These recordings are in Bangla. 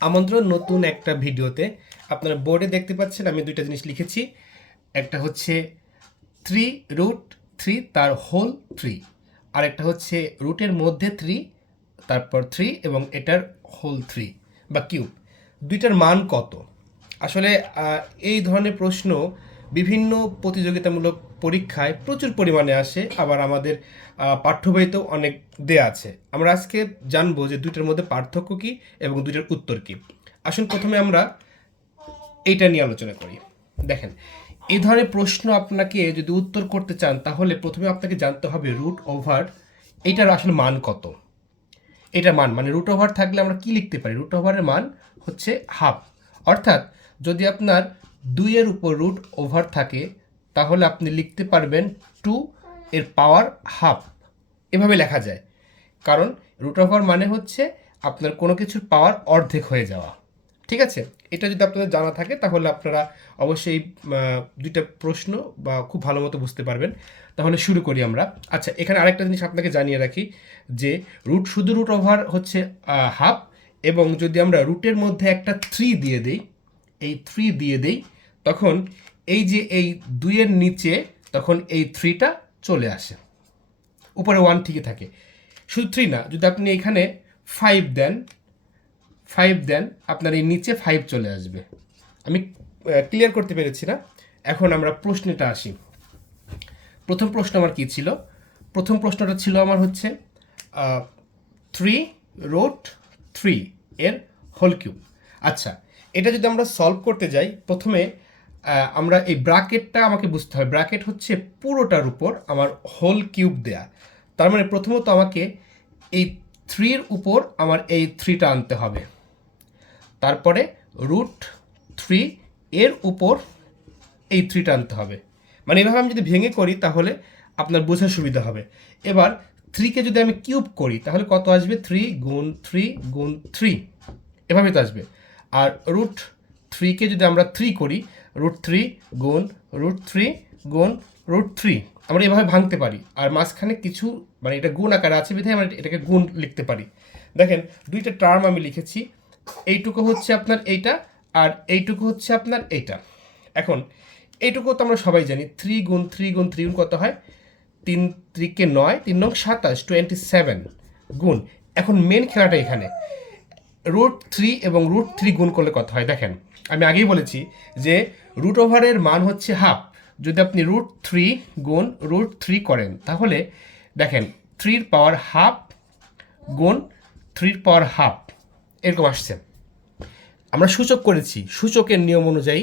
আমন্ত্রণ নতুন একটা ভিডিওতে। আপনারা বোর্ডে দেখতে পাচ্ছেন আমি দুইটা জিনিস লিখেছি। একটা হচ্ছে 3√3 তার হোল 3, আর একটা হচ্ছে রুটের মধ্যে 3, তারপর 3 এবং এটার হোল 3 বা কিউব। দুইটার মান কত? আসলে এই ধরনের প্রশ্ন বিভিন্ন প্রতিযোগিতামূলক পরীক্ষায় প্রচুর পরিমাণে আসে, আবার আমাদের পাঠ্য বইতেও অনেক দেয়া আছে। আমরা আজকে জানবো যে দুইটার মধ্যে পার্থক্য কী এবং দুইটার উত্তর কী। আসুন প্রথমে আমরা এইটা নিয়ে আলোচনা করি। দেখেন, এই ধরনের প্রশ্ন আপনাকে যদি উত্তর করতে চান তাহলে প্রথমে আপনাকে জানতে হবে রুট ওভার এইটার আসলে মান কত। এটার মান মানে রুট ওভার থাকলে আমরা কি লিখতে পারি? রুট ওভারের মান হচ্ছে হাফ। অর্থাৎ যদি আপনার 2-এর উপর রুট ওভার থাকে তাহলে আপনি লিখতে পারবেন 2 এর পাওয়ার হাফ। এভাবে লেখা যায়, কারণ রুট ওভার মানে হচ্ছে আপনার কোনো কিছুর পাওয়ার অর্ধেক হয়ে যাওয়া। ঠিক আছে, এটা যদি আপনাদের জানা থাকে তাহলে আপনারা অবশ্যই দুইটা প্রশ্ন বা খুব ভালো মতো বুঝতে পারবেন। তাহলে শুরু করি আমরা। আচ্ছা, এখানে আরেকটা জিনিস আপনাকে জানিয়ে রাখি যে শুধু রুট ওভার হচ্ছে হাফ, এবং যদি আমরা রুটের মধ্যে একটা 3 দিয়ে দেই, এই 3 দিয়ে দেই, তখন এই যে এই 2-এর নিচে তখন এই 3টা চলে আসে, উপরে 1 ঠিকই থাকে। শুধু 3 না, যদি আপনি এখানে 5 দেন, আপনার এই নিচে 5 চলে আসবে। আমি ক্লিয়ার করতে পেরেছি না? এখন আমরা প্রশ্নটা আসি। প্রথম প্রশ্ন আমার কি ছিল? প্রথম প্রশ্নটা ছিল আমার হচ্ছে 3√3 এর হোল কিউব। আচ্ছা, এটা যদি আমরা সলভ করতে যাই, প্রথমে আমরা এই ব্র্যাকেটটা আমাকে বুঝতে হবে। ব্র্যাকেট হচ্ছে পুরোটার উপর আমার হোল কিউব দেয়া। তার মানে প্রথমত আমাকে এই 3-এর উপর আমার এই 3টা আনতে হবে, তারপরে √3 এর উপর এই 3টা আনতে হবে। মানে এভাবে আমি যদি ভেঙে করি তাহলে আপনার বোঝার সুবিধা হবে। এবার 3কে যদি আমি কিউব করি তাহলে কত আসবে? 3 গুণ 3 গুণ 3, এভাবে তো আসবে। আর √3কে যদি আমরা 3 করি, √3 গুণ √3 গুণ √3, আমরা এভাবে ভাঙতে পারি। আর মাঝখানে কিছু মানে এটা গুণ আকারে আছে বিধায় আমরা এটাকে গুণ লিখতে পারি। দেখেন, দুইটা টার্ম আমি লিখেছি। এইটুকু হচ্ছে আপনার এইটা, আর এইটুকু হচ্ছে আপনার এইটা। এখন এইটুকু তো আমরা সবাই জানি, 3 গুণ 3 গুণ 3 গুণ কত হয়? 3 3কে 9, 3 9 27, 27 গুণ। এখন মেন খেলাটা এখানে, √3 এবং √3 গুণ করলে কত হয়? দেখেন, আমি আগেই বলেছি যে রুট ওভারের মান হচ্ছে হাফ। যদি আপনি √3 গুণ √3 করেন তাহলে দেখেন 3-র পাওয়ার হাফ গুণ 3-র পাওয়ার হাফ, এরকম আসছে। আমরা সূচক করেছি, সূচকের নিয়ম অনুযায়ী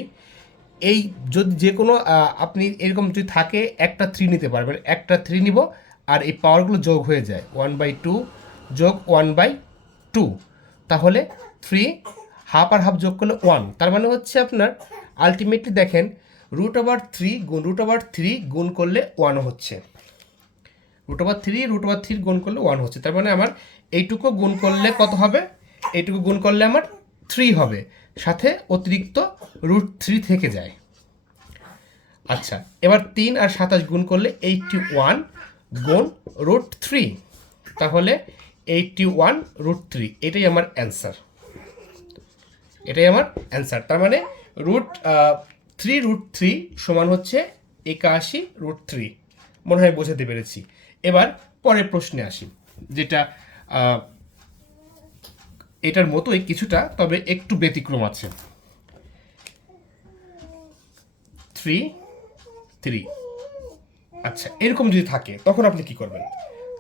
এই যদি যে কোনো আপনি এরকম যদি থাকে একটা 3 নিতে পারবেন, একটা 3 নিব, আর এই পাওয়ারগুলো যোগ হয়ে যায় 1/2 যোগ 1/2, তাহলে 3 হাফ আর হাফ যোগ করলে 1। তার মানে হচ্ছে আপনার আলটিমেটলি দেখেন √3 গুণ √3 গুণ করলে 1 হচ্ছে, √3 গুণ করলে 1 হচ্ছে। তার মানে আমার এইটুকু গুণ করলে কত হবে? এইটুকু গুণ করলে আমার 3 হবে, সাথে অতিরিক্ত √3 থেকে যায়। আচ্ছা, এবার 3 আর 27 গুণ করলে 81 গুণ √3, তাহলে 81√3, এটাই আমার অ্যান্সার। এটাই আমার অ্যান্সার। তার মানে √3 সমান হচ্ছে 81√3। মনে হয় বোঝাতে পেরেছি। এবার পরের প্রশ্নে আসি, যেটা এটার মতোই কিছুটা, তবে একটু ব্যতিক্রম আছে। 3 3, আচ্ছা, এরকম যদি থাকে তখন আপনি কি করবেন?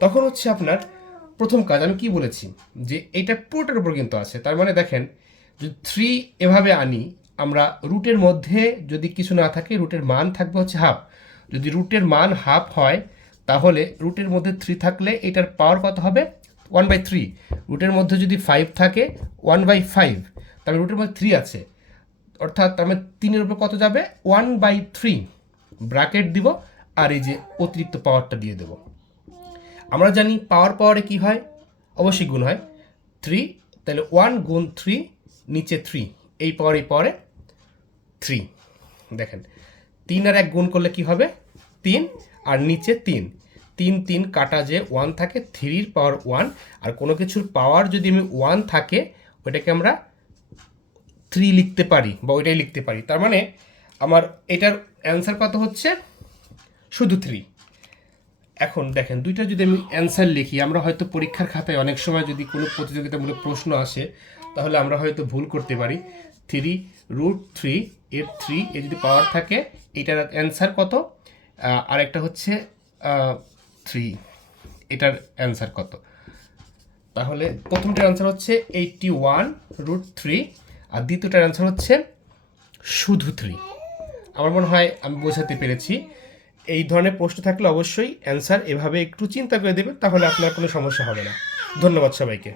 তখন হচ্ছে আপনার প্রথম কাজ, আমি কি বলেছি যে এটা পুরোটার উপর কিন্তু আছে। তার মানে দেখেন, যদি 3 এভাবে আনি, আমরা রুটের মধ্যে যদি কিছু না থাকে, রুটের মান থাকবে হচ্ছে হাফ। যদি রুটের মান হাফ হয় তাহলে রুটের মধ্যে 3 থাকলে এটার পাওয়ার কত হবে? 1/3। রুটের মধ্যে যদি 5 থাকে 1/5, তাহলে রুটের মধ্যে 3 আছে, অর্থাৎ আমরা 3-এর উপর কত যাবে? 1/3 ব্র্যাকেট দিব, আর এই যে অতিরিক্ত পাওয়ারটা দিয়ে দেব। আমরা জানি পাওয়ারে কি হয়? অবশ্যই গুণ হয়। 3, তাহলে 1 গুণ 3, নিচে 3, এই পাওয়ারে 3। দেখেন, 3 আর 1 গুণ করলে কি হবে? 3, আর নিচে 3, 3 3 কাটা যে 1 থাকে, 3-র পাওয়ার 1। আর কোনো কিছুর পাওয়ার যদি আমি 1 থাকে ওটাকে আমরা 3 লিখতে পারি বা ওইটাই লিখতে পারি। তার মানে আমার এটার অ্যান্সার কত হচ্ছে? শুধু 3। এখন দেখেন দুইটা যদি আমি অ্যান্সার লিখি, আমরা হয়তো পরীক্ষার খাতায় অনেক সময় যদি কোনো প্রতিযোগিতামূলক প্রশ্ন আসে তাহলে আমরা হয়তো ভুল করতে পারি। 3√3 এর 3 এ যদি পাওয়ার থাকে এটার অ্যান্সার কত, আরেকটা হচ্ছে 3, এটার অ্যান্সার কত? তাহলে প্রথমটার অ্যান্সার হচ্ছে 81√3 আর দ্বিতীয়টার অ্যান্সার হচ্ছে শুধু 3। আমার মনে হয় আমি বোঝাতে পেরেছি। এই ধরনের প্রশ্ন থাকলে অবশ্যই অ্যান্সার এভাবে একটু চিন্তা করে দেবেন, তাহলে আপনার কোনো সমস্যা হবে না। ধন্যবাদ সবাইকে।